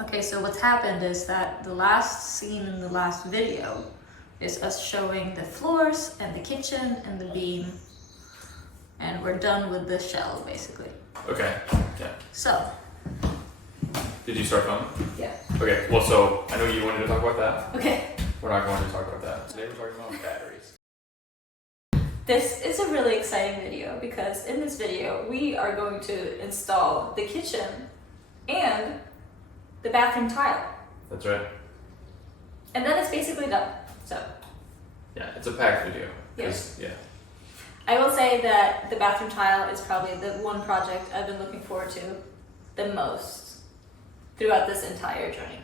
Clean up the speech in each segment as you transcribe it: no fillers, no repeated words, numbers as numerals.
Okay, so what's happened is that the last scene in the last video is us showing the floors and the kitchen and the beam, and we're done with the shell basically. Okay, yeah. So, Did you start filming? yeah. Okay, well, so I know you wanted to talk about that. Okay. We're not going to talk about that. Today we're talking about batteries. This is a really exciting video because in this video we are going to install the kitchen and the bathroom tile. That's right. And then it's basically done. So, Yeah, it's a packed video. Yes. Yeah. I will say that the bathroom tile is probably the one project I've been looking forward to the most throughout this entire journey.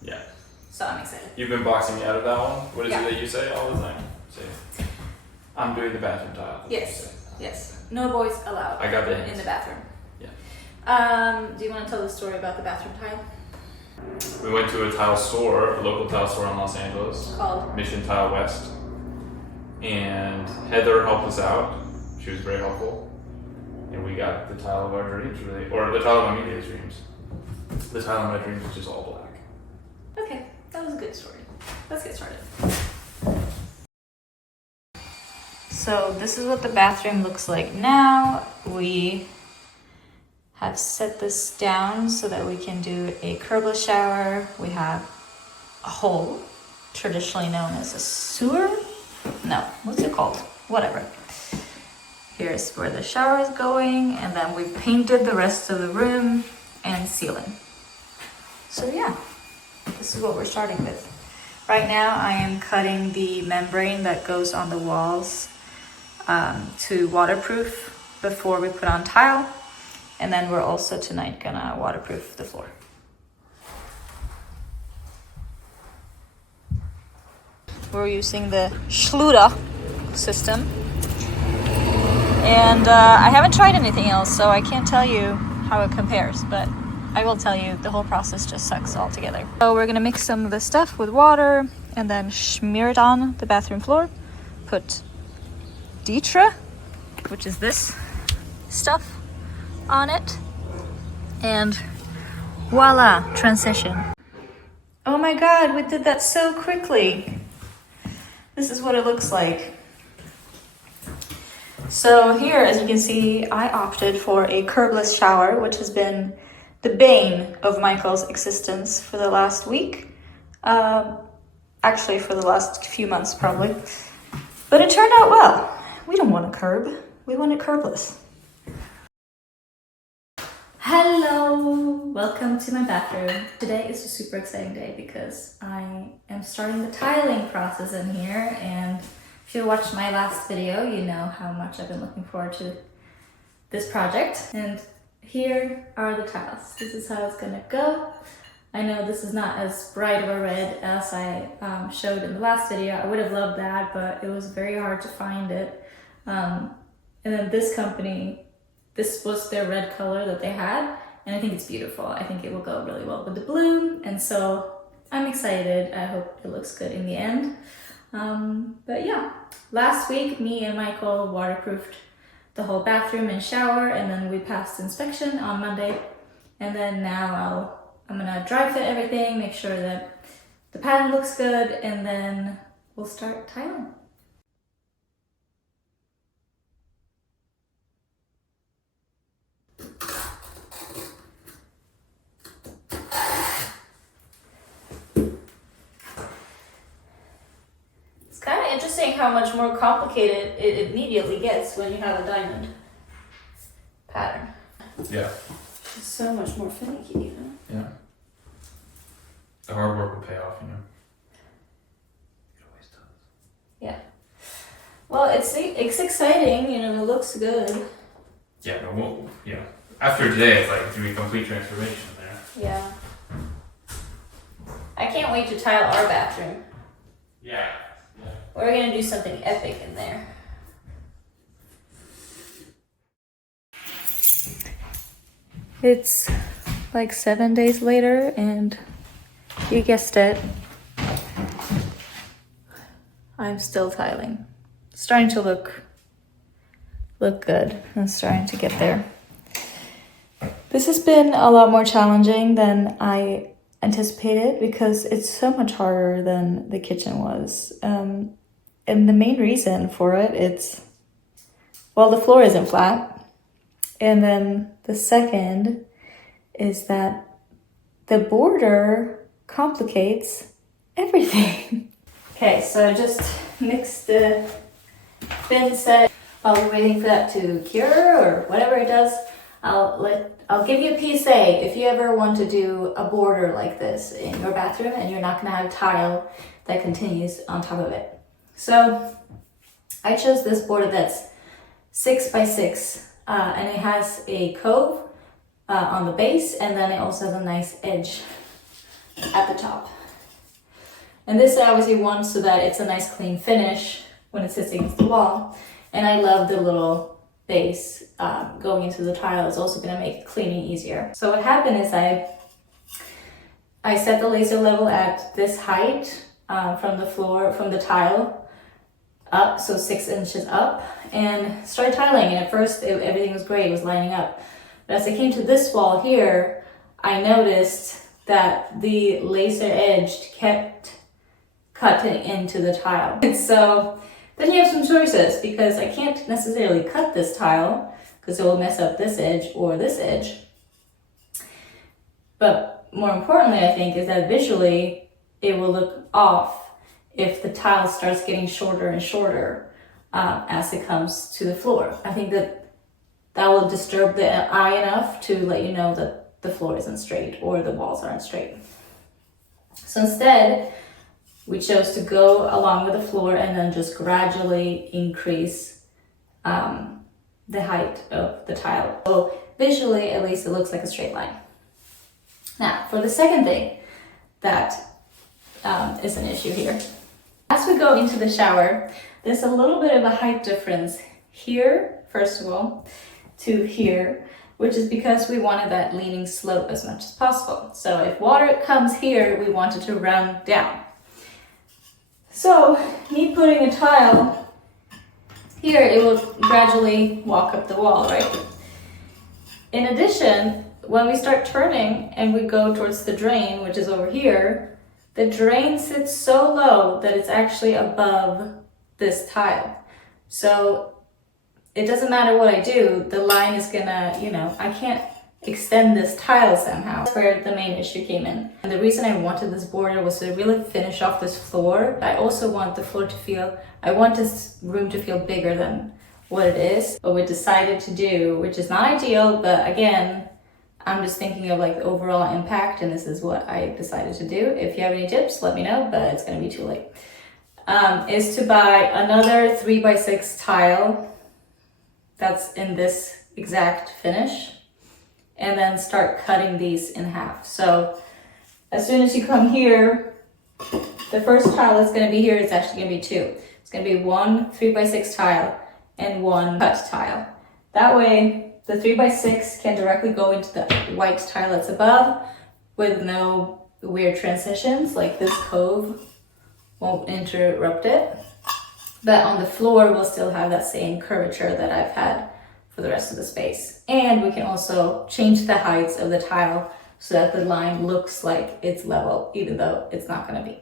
Yeah. So I'm excited. You've been boxing me out of that one. What is Yeah. it that you say all the time? Say, I'm doing the bathroom tile. That's what you Yes. say. Yes. No boys allowed I got the in hints. the bathroom. Yeah. Do you want to tell the story about the bathroom tile? We went to a tile store, a local tile store in Los Angeles, Called? Mission Tile West, and Heather helped us out. She was very helpful, and we got the tile of our dreams, really, or the tile of Amelia's dreams. The tile of my dreams, which is all black. Okay, that was a good story. Let's get started. So this is what the bathroom looks like now. We have set this down so that we can do a curbless shower. We have a hole, traditionally known as a sewer. No, what's it called? Whatever. Here's where the shower is going, and then we painted the rest of the room and ceiling. So yeah, this is what we're starting with. Right now I am cutting the membrane that goes on the walls to waterproof before we put on tile. And then we're also tonight gonna waterproof the floor. We're using the Schluter system. And I haven't tried anything else, so I can't tell you how it compares, but I will tell you the whole process just sucks altogether. So we're gonna mix some of the stuff with water and then smear it on the bathroom floor. Put Dietra, which is this stuff, on it, and voila, transition. Oh my god, we did that so quickly. This is what it looks like. So here, as you can see, I opted for a curbless shower, which has been the bane of Michael's existence for the last week. Actually, for the last few months, probably. But it turned out well. We don't want a curb. We want it curbless. Hello! Welcome to my bathroom. Today is a super exciting day because I am starting the tiling process in here, and if you watched my last video, you know how much I've been looking forward to this project. And here are the tiles. This is how it's gonna go. I know this is not as bright of a red as I showed in the last video. I would have loved that, but it was very hard to find it. And then this company, this was their red color that they had, and I think it's beautiful. I think it will go really well with the blue, and so I'm excited. I hope it looks good in the end. But yeah, last week me and Michael waterproofed the whole bathroom and shower, and then we passed inspection on Monday, and then now I'm gonna dry fit everything, make sure that the pattern looks good, and then we'll start tiling. It's kind of interesting how much more complicated it immediately gets when you have a diamond pattern. Yeah. It's so much more finicky, you know? Yeah. The hard work will pay off, you know. It always does. Yeah. Well, it's exciting, you know, it looks good. Yeah, but yeah. After today, it's like it's gonna be a complete transformation there. Yeah. I can't wait to tile our bathroom. Yeah. We're gonna do something epic in there. It's like 7 days later, and you guessed it, I'm still tiling. It's starting to look good. I'm starting to get there. This has been a lot more challenging than I anticipated because it's so much harder than the kitchen was. And the main reason for it, well, the floor isn't flat. And then the second is that the border complicates everything. Okay, so I just mixed the bin set. While we're waiting for that to cure or whatever it does, I'll give you a PSA. If you ever want to do a border like this in your bathroom and you're not gonna have tile that continues on top of it. So I chose this border that's 6 by 6 and it has a cove on the base, and then it also has a nice edge at the top. And this I obviously want so that it's a nice clean finish when it sits against the wall. And I love the little base going into the tile. It's also going to make cleaning easier. So what happened is I set the laser level at this height from the floor, from the tile up, so 6 inches up, and started tiling. And at first everything was great, it was lining up. But as I came to this wall here, I noticed that the laser edge kept cutting into the tile. And so then you have some choices, because I can't necessarily cut this tile because it will mess up this edge or this edge. But more importantly, I think, is that visually it will look off if the tile starts getting shorter and shorter as it comes to the floor. I think that will disturb the eye enough to let you know that the floor isn't straight or the walls aren't straight. So instead, we chose to go along with the floor and then just gradually increase the height of the tile. So visually, at least, it looks like a straight line. Now, for the second thing that is an issue here. As we go into the shower, there's a little bit of a height difference here, first of all, to here, which is because we wanted that leaning slope as much as possible. So if water comes here, we want it to run down. So me putting a tile here, it will gradually walk up the wall, right? In addition, when we start turning and we go towards the drain, which is over here, the drain sits so low that it's actually above this tile. So it doesn't matter what I do, the line is gonna, I can't extend this tile somehow. That's where the main issue came in. And the reason I wanted this border was to really finish off this floor. I also want the floor to feel, I want this room to feel bigger than what it is. What we decided to do, which is not ideal, but again, I'm just thinking of like the overall impact, and this is what I decided to do. If you have any tips, let me know, but it's gonna be too late. Is to buy another 3 by 6 tile that's in this exact finish, and then start cutting these in half. So as soon as you come here, the first tile that's gonna be here is actually gonna be 2. It's gonna be 1 3 by 6 tile and 1 cut tile. That way, the 3 by 6 can directly go into the white tile that's above with no weird transitions, like this cove won't interrupt it. But on the floor, we'll still have that same curvature that I've had for the rest of the space. And we can also change the heights of the tile so that the line looks like it's level, even though it's not gonna be.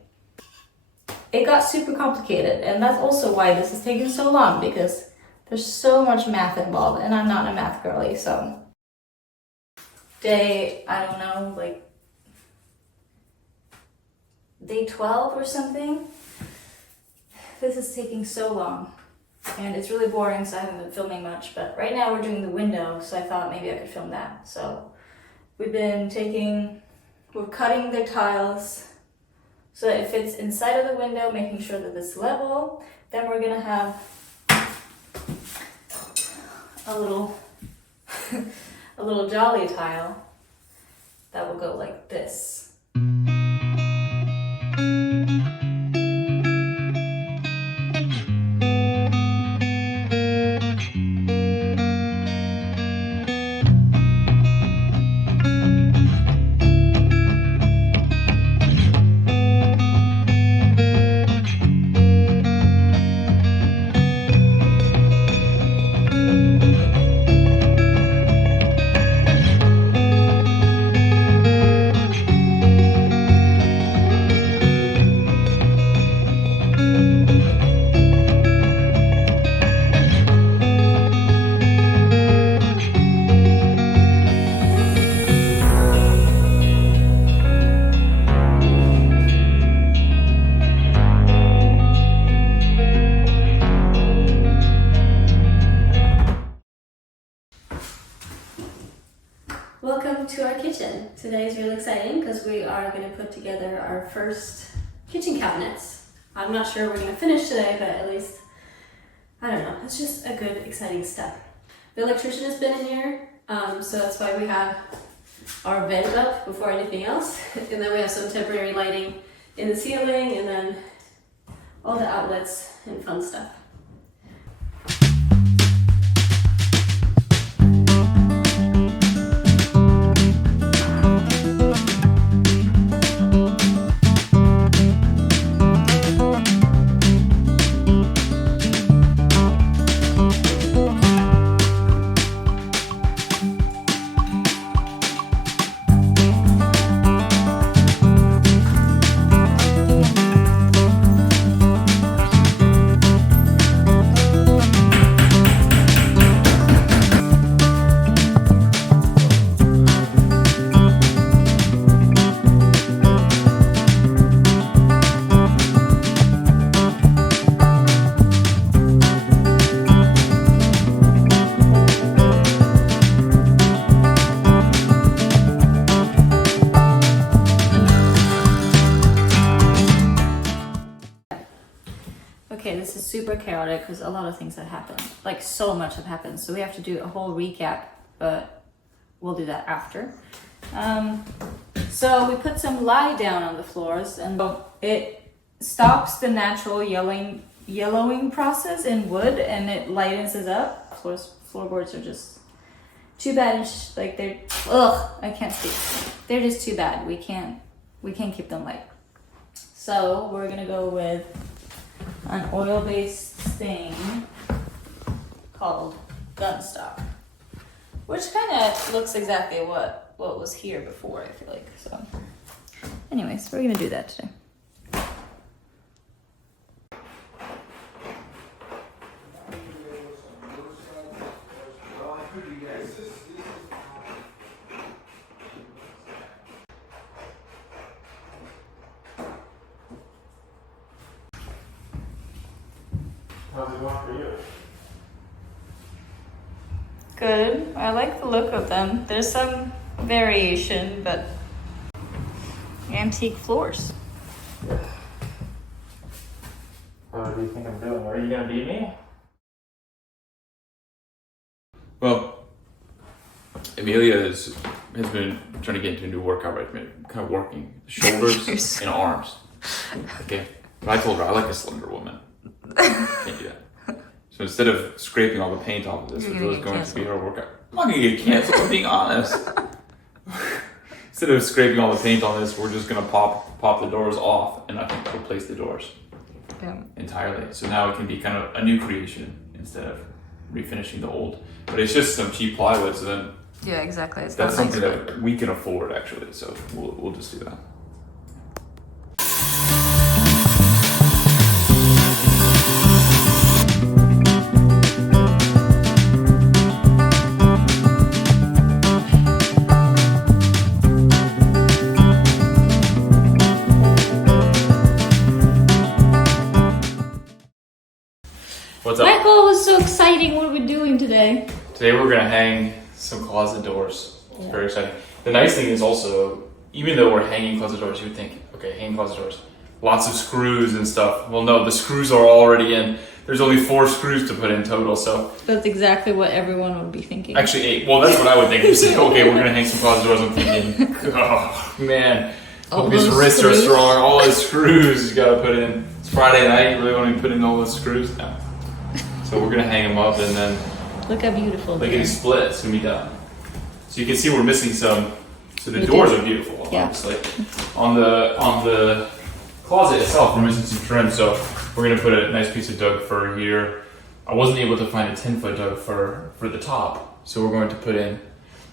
It got super complicated, and that's also why this is taking so long, because there's so much math involved, and I'm not a math girly, so. Day 12 or something. This is taking so long, and it's really boring, so I haven't been filming much, but right now we're doing the window, so I thought maybe I could film that. So we're cutting the tiles so that it fits inside of the window, making sure that it's level. Then we're gonna have a little a little jolly tile that will go like this. building because we are going to put together our first kitchen cabinets. I'm not sure we're going to finish today, but at least, I don't know, it's just a good, exciting step. The electrician has been in here, so that's why we have our vent up before anything else. And then we have some temporary lighting in the ceiling, and then all the outlets and fun stuff. Okay, this is super chaotic because a lot of things have happened. Like, so much have happened. So we have to do a whole recap, but we'll do that after. So we put some lye down on the floors, and it stops the natural yellowing process in wood, and it lightens it up. Floorboards are just too bad. Like, they're, I can't speak. They're just too bad. We can't keep them light. So we're gonna go with an oil-based stain called Gunstock, which kind of looks exactly what was here before, I feel like. So anyways, we're gonna do that today. How's it going for you? Good. I like the look of them. There's some variation, but antique floors. What do you think I'm doing? Are you gonna beat me? Well, Amelia has been trying to get into a new workout regimen, kind of working shoulders and arms. Okay, but I told her I like a slender woman. Can't do that. So instead of scraping all the paint off of this, which was going to be her workout, I'm not gonna get canceled. I'm being honest. Instead of scraping all the paint on this, we're just gonna pop the doors off, and I think replace the doors entirely. So now it can be kind of a new creation instead of refinishing the old. But it's just some cheap plywood, so then Yeah, exactly. It's that's something that we can afford actually. So we'll just do that. What's up? Michael, was so exciting. What are we doing today? Today we're gonna hang some closet doors. It's very exciting. The nice thing is also, even though we're hanging closet doors, you would think, okay, hang closet doors, lots of screws and stuff. Well, no, the screws are already in. There's only 4 screws to put in total, so. That's exactly what everyone would be thinking. Actually 8. Well, that's what I would think. You say, okay, we're gonna hang some closet doors. I'm thinking, oh man, hope his wrists are strong. All his screws he's gotta put in. It's Friday night. You really want to be putting all those screws? No. So we're gonna hang them up and then. Look how beautiful. Lickety split, it's gonna be done. So you can see we're missing some. So the doors are beautiful, obviously. On the closet itself, we're missing some trim. So we're gonna put a nice piece of Doug fir here. I wasn't able to find a 10-foot Doug fir for the top, so we're going to put in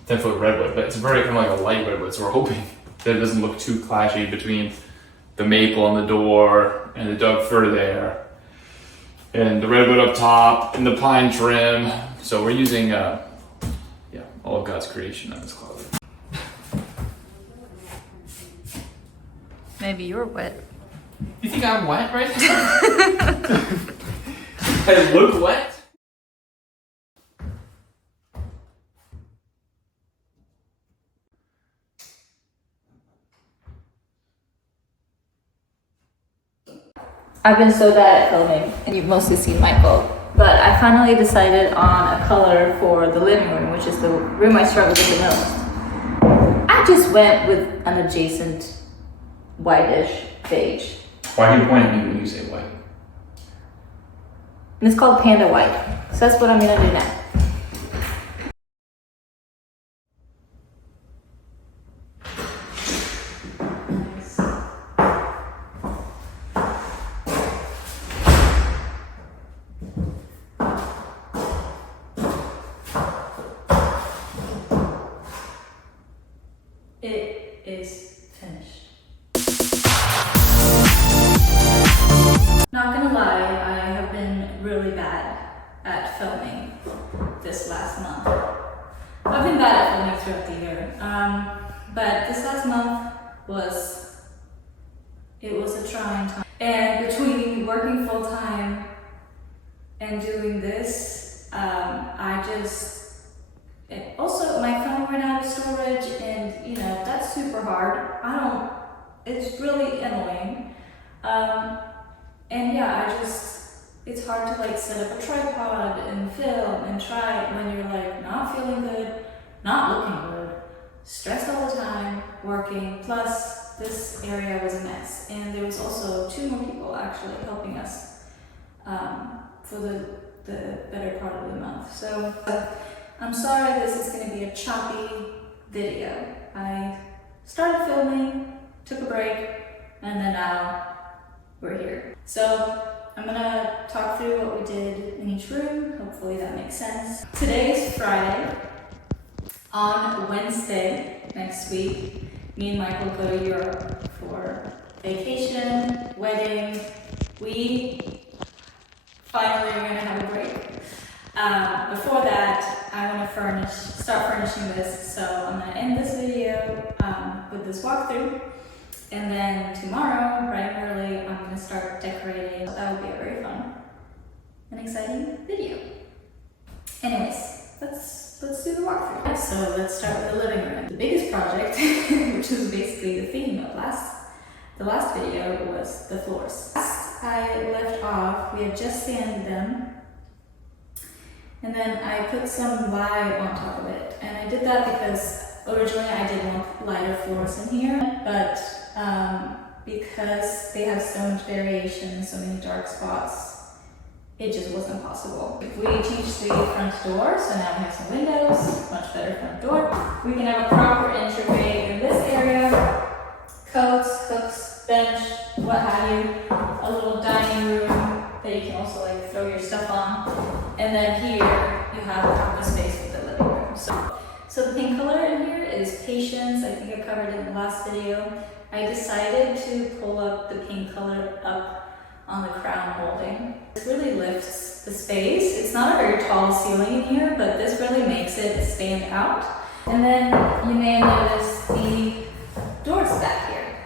10-foot redwood. But it's very kind of like a light redwood, so we're hoping that it doesn't look too clashy between the maple on the door and the Doug fir there. And the redwood up top, and the pine trim. So we're using, all of God's creation in this closet. Maybe you're wet. You think I'm wet right now? I look wet? I've been so bad at filming, and you've mostly seen Michael. But I finally decided on a color for the living room, which is the room I struggled with the most. I just went with an adjacent whitish beige. Why do you point at me when you say white? And it's called Panda White. So that's what I'm gonna do now. It is finished. Not gonna lie, I have been really bad at filming this last month. I've been bad at filming throughout the year, but this last month was a trying time. And between working full time and doing this, also my phone ran out of storage, and you know, that's super hard. It's really annoying. And yeah, it's hard to like set up a tripod and film and try when you're like not feeling good, not looking good, stressed all the time, working, plus this area was a mess. And there was also 2 more people actually helping us for the better part of the month. So I'm sorry this is going to be a choppy video. I started filming, took a break, and then now we're here. So I'm gonna talk through what we did in each room. Hopefully that makes sense. Today is Friday. On Wednesday next week, me and Michael go to Europe for vacation, wedding. We finally are gonna have a break. Before that, I want to start furnishing this, so I'm going to end this video with this walkthrough, and then tomorrow, bright and early, I'm going to start decorating. So that will be a very fun and exciting video. Anyways, let's do the walkthrough. So let's start with the living room. The biggest project, which is basically the theme of the last video, was the floors. Last I left off, we had just sanded them. And then I put some lye on top of it. And I did that because originally I did want lighter floors in here, but because they have so much variation, so many dark spots, it just wasn't possible. We changed the front door, so now we have some windows, much better front door. We can have a proper entryway in this area, coats, hooks, bench, what have you, a little dining room that you can also like throw your stuff on. And then here you have a proper space for the living room. So the pink color in here is Patience. I think I covered it in the last video. I decided to pull up the pink color up on the crown molding. This really lifts the space. It's not a very tall ceiling in here, but this really makes it stand out. And then you may have noticed the doors back here.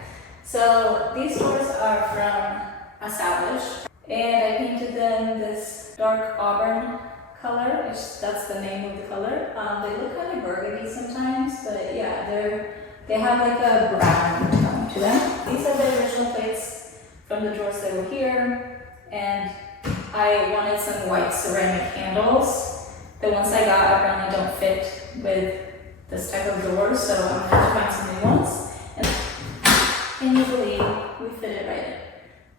So these doors are from a salvage. And I painted them this dark auburn color, that's the name of the color. They look kind of burgundy sometimes, but yeah, they have like a brown tone to them. These are the original plates from the drawers that were here, and I wanted some white ceramic handles. The ones I got apparently don't fit with this type of door, so I'm gonna have to find some new ones. And can you believe we fit it right in?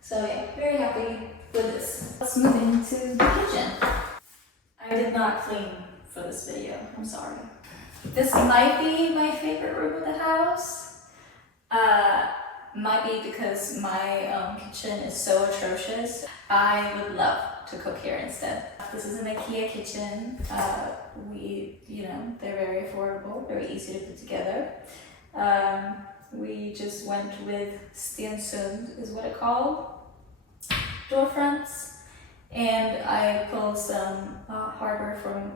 So yeah, very happy with this. Let's move into the kitchen. I did not clean for this video, I'm sorry. This might be my favorite room in the house. Might be because my kitchen is so atrocious. I would love to cook here instead. This is an IKEA kitchen. They're very affordable, very easy to put together. We just went with Stensund is what it called. Door fronts, and I pulled some hardware from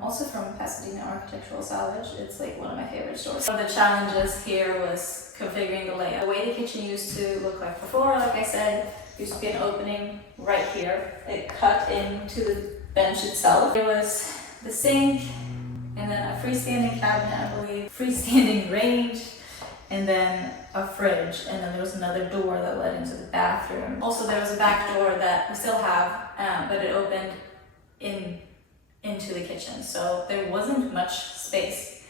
Pasadena Architectural Salvage. It's like one of my favorite stores. One of the challenges here was configuring the layout. The way the kitchen used to look like before, like I said, used to be an opening right here. It cut into the bench itself. There was the sink, and then a freestanding cabinet, I believe, freestanding range, and then a fridge, and then there was another door that led into the bathroom. Also, there was a back door that we still have, but it opened into the kitchen, so there wasn't much space.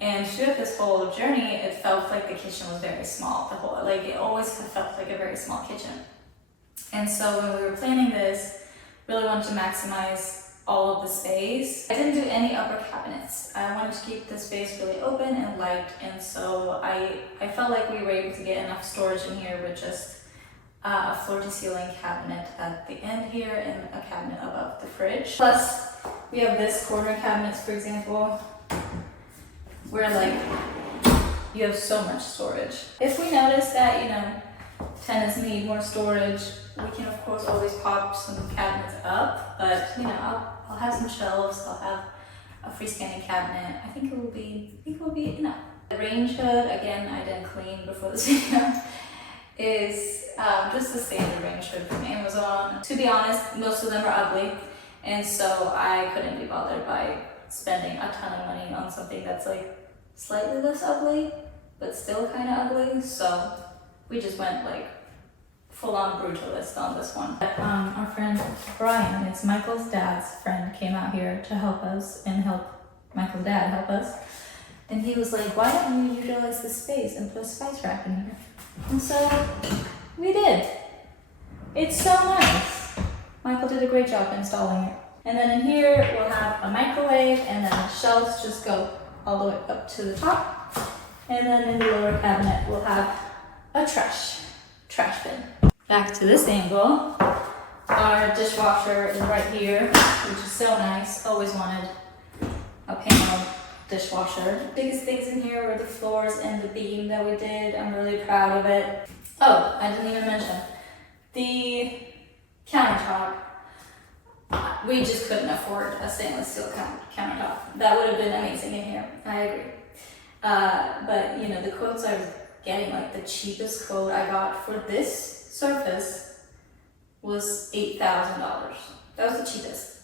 And throughout this whole journey, it felt like the kitchen was very small. It always felt like a very small kitchen. And so when we were planning this, really wanted to maximize all of the space. I didn't do any upper cabinets. I wanted to keep the space really open and light, and so I felt like we were able to get enough storage in here with just a floor-to-ceiling cabinet at the end here and a cabinet above the fridge. Plus, we have this corner cabinets, for example, where like you have so much storage. If we notice that, you know, tenants need more storage, we can of course always pop some cabinets up, but you know, I'll have some shelves, I'll have a freestanding cabinet. I think it will be enough. The range hood, again, I didn't clean before this video, is just the standard range hood from Amazon. To be honest, most of them are ugly, and so I couldn't be bothered by spending a ton of money on something that's like slightly less ugly, but still kind of ugly. So we just went like full-on brutalist on this one. Our friend Brian, it's Michael's dad's friend, came out here to help us and help Michael's dad help us. And he was like, why don't you utilize this space and put a spice rack in here? And so we did. It's so nice. Michael did a great job installing it. And then in here, we'll have a microwave, and then the shelves just go all the way up to the top. And then in the lower cabinet, we'll have a trash bin. Back to this angle, our dishwasher is right here, which is so nice. Always wanted a panel dishwasher. Biggest things in here were the floors and the beam that we did. I'm really proud of it. Oh, I didn't even mention the countertop. We just couldn't afford a stainless steel countertop. That would have been amazing in here. I agree. But you know, the quotes I was getting, like the cheapest quote I got for this surface was $8,000. That was the cheapest.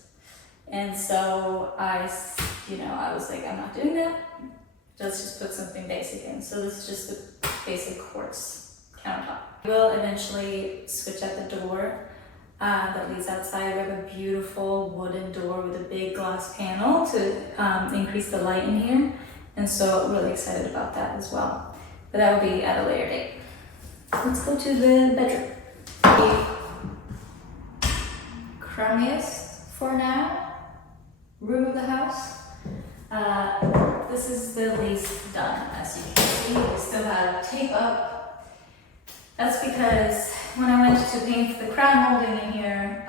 And so I was like, I'm not doing that. Let's just put something basic in. So this is just the basic quartz countertop. We'll eventually switch out the door that leads outside. We have a beautiful wooden door with a big glass panel to increase the light in here. And so I'm really excited about that as well. But that will be at a later date. Let's go to the bedroom. The crummiest for now room of the house. This is the least done, as you can see. We still have tape up. That's because when I went to paint the crown molding in here,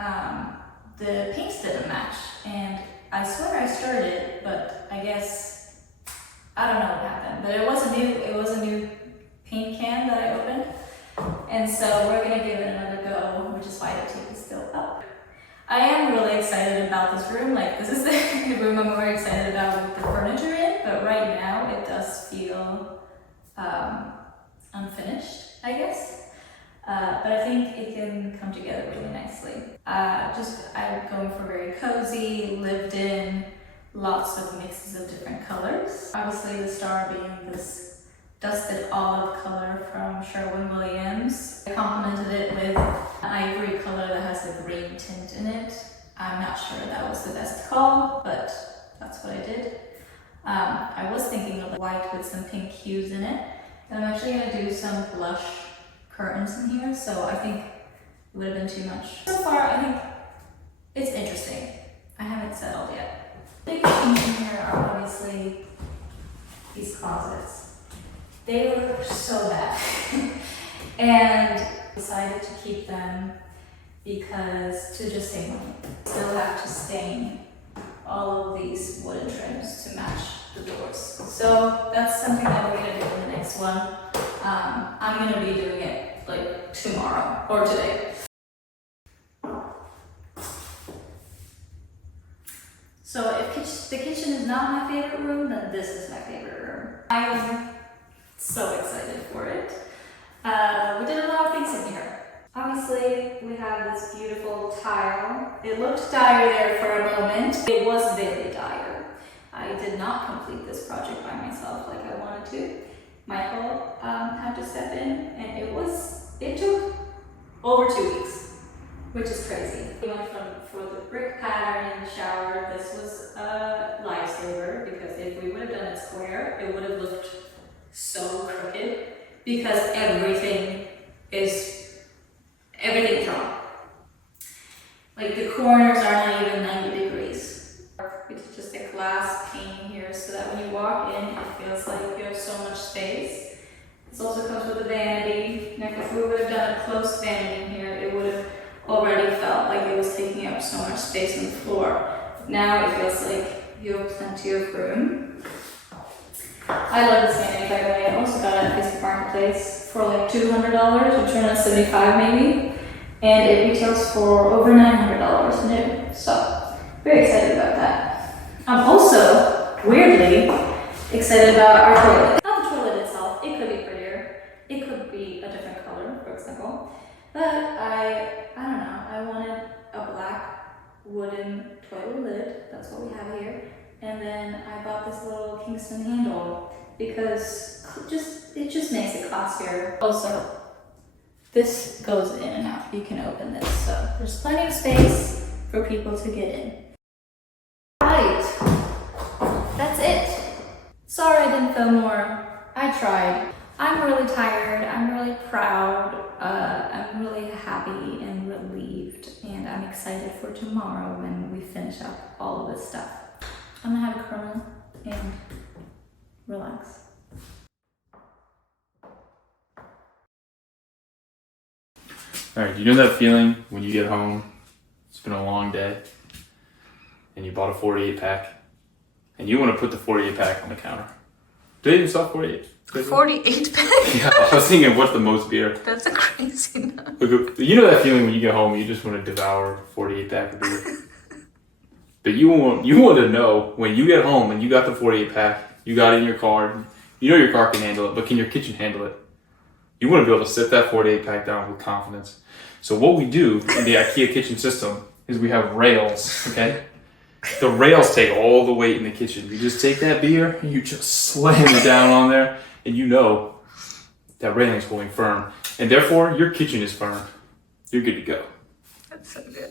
the paints didn't match. And I swear I started it, but I guess, I don't know what happened. But it was a new paint can that I opened. And so we're gonna give it another go, which is why the tape is still up. I am really excited about this room. Like, this is the room I'm more excited about with the furniture in, but right now it does feel unfinished, I guess. But I think it can come together really nicely. I'm going for very cozy, lived in, lots of mixes of different colors. Obviously the star being this dusted olive color from Sherwin-Williams. I complemented it with an ivory color that has a green tint in it. I'm not sure that was the best call, but that's what I did. I was thinking of white with some pink hues in it. And I'm actually gonna do some blush curtains in here, so I think it would have been too much. So far, I think it's interesting. I haven't settled yet. The big things in here are obviously these closets. They look so bad. And decided to keep them because to just save money. Still have to stain all of these wooden trims to match the doors. So that's something that we're gonna do in the next one. I'm gonna be doing it like tomorrow or today. So if the kitchen is not my favorite room, then this is my favorite room. I'm so excited for it. We did a lot of things in here. Obviously, we have this beautiful tile. It looked dire there for a moment. It was very dire. I did not complete this project by myself like I wanted to. Michael had to step in, and it took over 2 weeks, which is crazy. We went for the brick pattern in the shower. This was a lifesaver because if we would have done it square, it would have looked so crooked because everything's wrong. Like the corners are not even 90 degrees. It's just a glass pane here so that when you walk in, it feels like you have so much space. This also comes with a vanity. Like if we would have done a closed vanity in here, it would have already felt like it was taking up so much space on the floor. Now it feels like you have plenty of room. I love this vanity, by the way. I also got it at this marketplace for like $200 or $275 maybe. And it retails for over $900 new. So, very excited about that. I'm also, weirdly, excited about our toilet. Not the toilet itself, it could be prettier. It could be a different color, for example. But I don't know, I wanted a black wooden toilet lid. That's what we have here. And then I bought this little Kingston handle because it just makes it classier. Also, this goes in and out. You can open this, so there's plenty of space for people to get in. Right, that's it. Sorry I didn't film more. I tried. I'm really tired. I'm really proud. I'm really happy and relieved, and I'm excited for tomorrow when we finish up all of this stuff. I'm gonna have a kernel and relax. All right, you know that feeling when you get home, it's been a long day, and you bought a 48 pack, and you want to put the 48 pack on the counter. Do they even sell 48? 48 pack? Yeah, I was thinking, what's the most beer? That's a crazy number. You know that feeling when you get home, you just want to devour 48 pack of beer. But you want to know when you get home and you got the 48 pack, you got it in your car, you know your car can handle it, but can your kitchen handle it? You want to be able to sit that 48 pack down with confidence. So what we do in the IKEA kitchen system is we have rails, okay? The rails take all the weight in the kitchen. You just take that beer and you just slam it down on there, and you know that railing's holding firm. And therefore, your kitchen is firm. You're good to go. That's so good.